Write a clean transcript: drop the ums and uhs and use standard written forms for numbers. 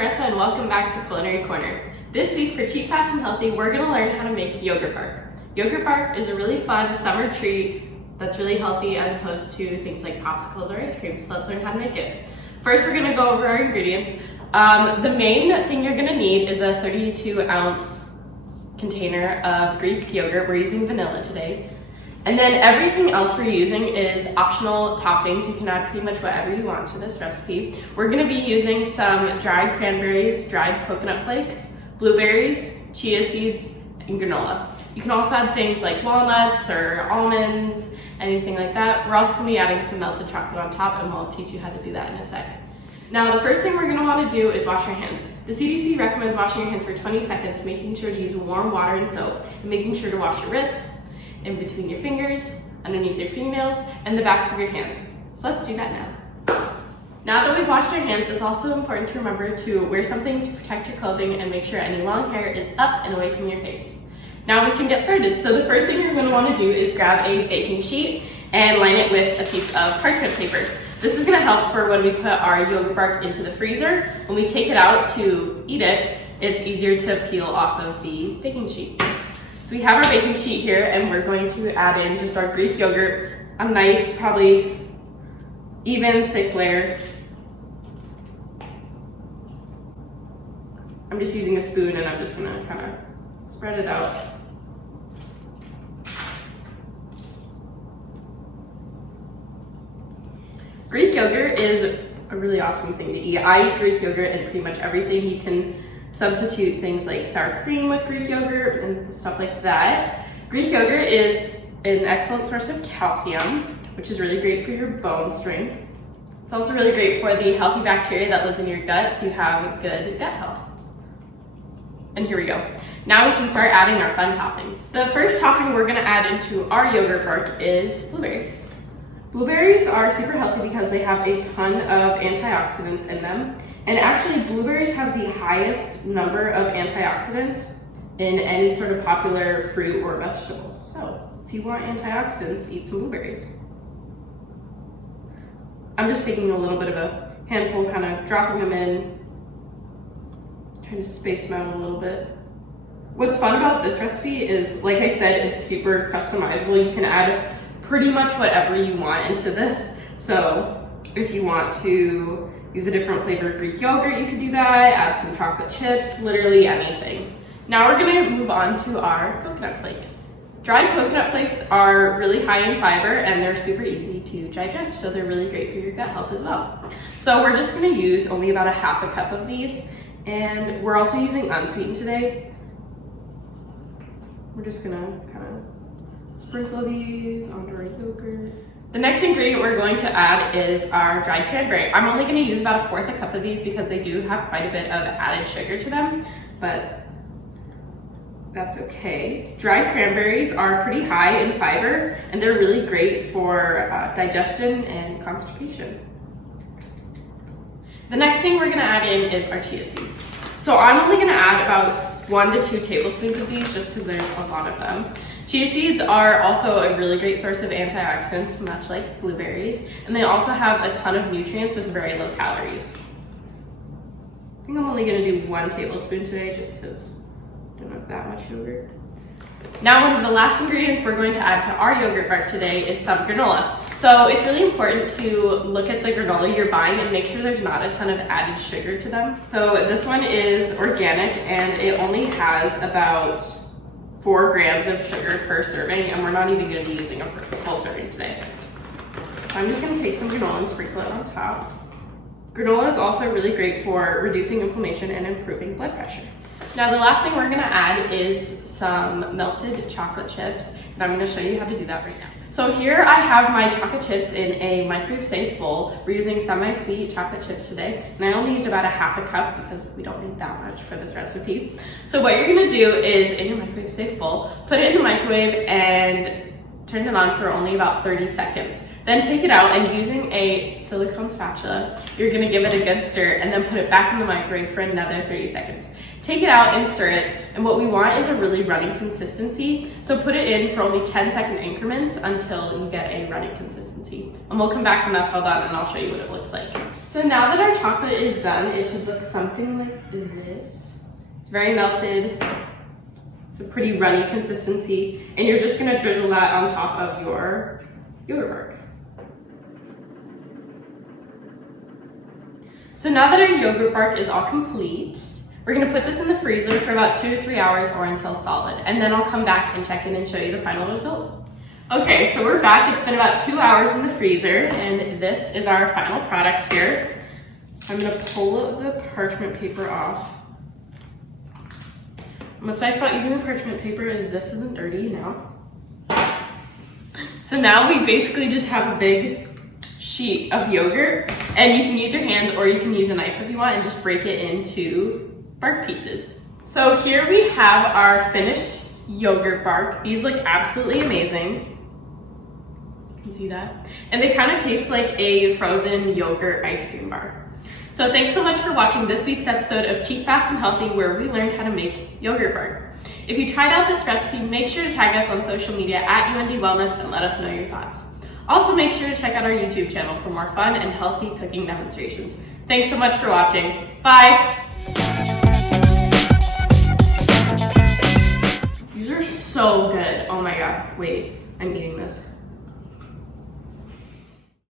Marissa and welcome back to Culinary Corner. This week for Cheap, Fast, and Healthy, we're going to learn how to make yogurt bark. Yogurt bark is a really fun summer treat that's really healthy as opposed to things like popsicles or ice cream, so let's learn how to make it. First, we're going to go over our ingredients. The main thing you're going to need is a 32-ounce container of Greek yogurt. We're using vanilla today. And then everything else we're using is optional toppings. You can add pretty much whatever you want to this recipe. We're going to be using some dried cranberries, dried coconut flakes, blueberries, chia seeds, and granola. You can also add things like walnuts or almonds, anything like that. We're also going to be adding some melted chocolate on top, and we'll teach you how to do that in a sec. Now, the first thing we're going to want to do is wash your hands. The CDC recommends washing your hands for 20 seconds, making sure to use warm water and soap, and making sure to wash your wrists, in between your fingers, underneath your fingernails, and the backs of your hands. So let's do that now. Now that we've washed our hands, it's also important to remember to wear something to protect your clothing and make sure any long hair is up and away from your face. Now we can get started. So the first thing you're going to want to do is grab a baking sheet and line it with a piece of parchment paper. This is going to help for when we put our yogurt bark into the freezer. When we take it out to eat it, it's easier to peel off of the baking sheet. So we have our baking sheet here, and we're going to add in just our Greek yogurt, a nice, probably even, thick layer. I'm just using a spoon, and I'm just gonna kind of spread it out. Greek yogurt is a really awesome thing to eat. I eat Greek yogurt in pretty much everything. You can substitute things like sour cream with Greek yogurt and stuff like that. Greek yogurt is an excellent source of calcium, which is really great for your bone strength. It's also really great for the healthy bacteria that lives in your gut, so you have good gut health. And here we go. Now we can start adding our fun toppings. The first topping we're gonna add into our yogurt bark is blueberries. Blueberries are super healthy because they have a ton of antioxidants in them. And actually, blueberries have the highest number of antioxidants in any sort of popular fruit or vegetable. So if you want antioxidants, eat some blueberries. I'm just taking a little bit of a handful, kind of dropping them in, trying to space them out a little bit. What's fun about this recipe is, like I said, it's super customizable. You can add pretty much whatever you want into this. So if you want to use a different flavored Greek yogurt, you could do that, add some chocolate chips, literally anything. Now we're gonna move on to our coconut flakes. Dried coconut flakes are really high in fiber and they're super easy to digest, so they're really great for your gut health as well. So we're just gonna use only about a half a cup of these, and we're also using unsweetened today. We're just gonna kind of sprinkle these onto our yogurt. The next ingredient we're going to add is our dried cranberry. I'm only going to use about 1/4 cup of these because they do have quite a bit of added sugar to them, but that's okay. Dried cranberries are pretty high in fiber and they're really great for digestion and constipation. The next thing we're going to add in is our chia seeds. So I'm only going to add about 1 to 2 tablespoons of these just because there's a lot of them. Chia seeds are also a really great source of antioxidants, much like blueberries, and they also have a ton of nutrients with very low calories. I think I'm only going to do 1 tablespoon today just because I don't have that much yogurt. Now, one of the last ingredients we're going to add to our yogurt bark today is some granola. So it's really important to look at the granola you're buying and make sure there's not a ton of added sugar to them. So this one is organic and it only has about 4 grams of sugar per serving, and we're not even going to be using a full serving today. So I'm just going to take some granola and sprinkle it on top. Granola is also really great for reducing inflammation and improving blood pressure. Now the last thing we're going to add is some melted chocolate chips, and I'm going to show you how to do that right now. So here I have my chocolate chips in a microwave safe bowl. We're using semi-sweet chocolate chips today, and I only used about a half a cup because we don't need that much for this recipe. So what you're gonna do is, in your microwave safe bowl, put it in the microwave and turn it on for only about 30 seconds. Then take it out, and using a silicone spatula, you're gonna give it a good stir and then put it back in the microwave for another 30 seconds. Take it out and stir it, and what we want is a really runny consistency, so put it in for only 10-second increments until you get a runny consistency. And we'll come back when that's all done and I'll show you what it looks like. So now that our chocolate is done, it should look something like this. It's very melted. It's a pretty runny consistency, and you're just gonna drizzle that on top of your yogurt bark. So now that our yogurt bark is all complete, we're gonna put this in the freezer for about 2 to 3 hours or until solid, and then I'll come back and check in and show you the final results. Okay, so we're back. It's been about 2 hours in the freezer, and this is our final product here. So I'm gonna pull the parchment paper off. What's nice about using the parchment paper is this isn't dirty now. So now we basically just have a big sheet of yogurt, and you can use your hands or you can use a knife if you want and just break it into bark pieces. So here we have our finished yogurt bark. These look absolutely amazing. You can see that. And they kind of taste like a frozen yogurt ice cream bar. So thanks so much for watching this week's episode of Cheap, Fast, and Healthy, where we learned how to make yogurt bark. If you tried out this recipe, make sure to tag us on social media at UND Wellness and let us know your thoughts. Also, make sure to check out our YouTube channel for more fun and healthy cooking demonstrations. Thanks so much for watching. Bye! These are so good. Oh my god. Wait, I'm eating this.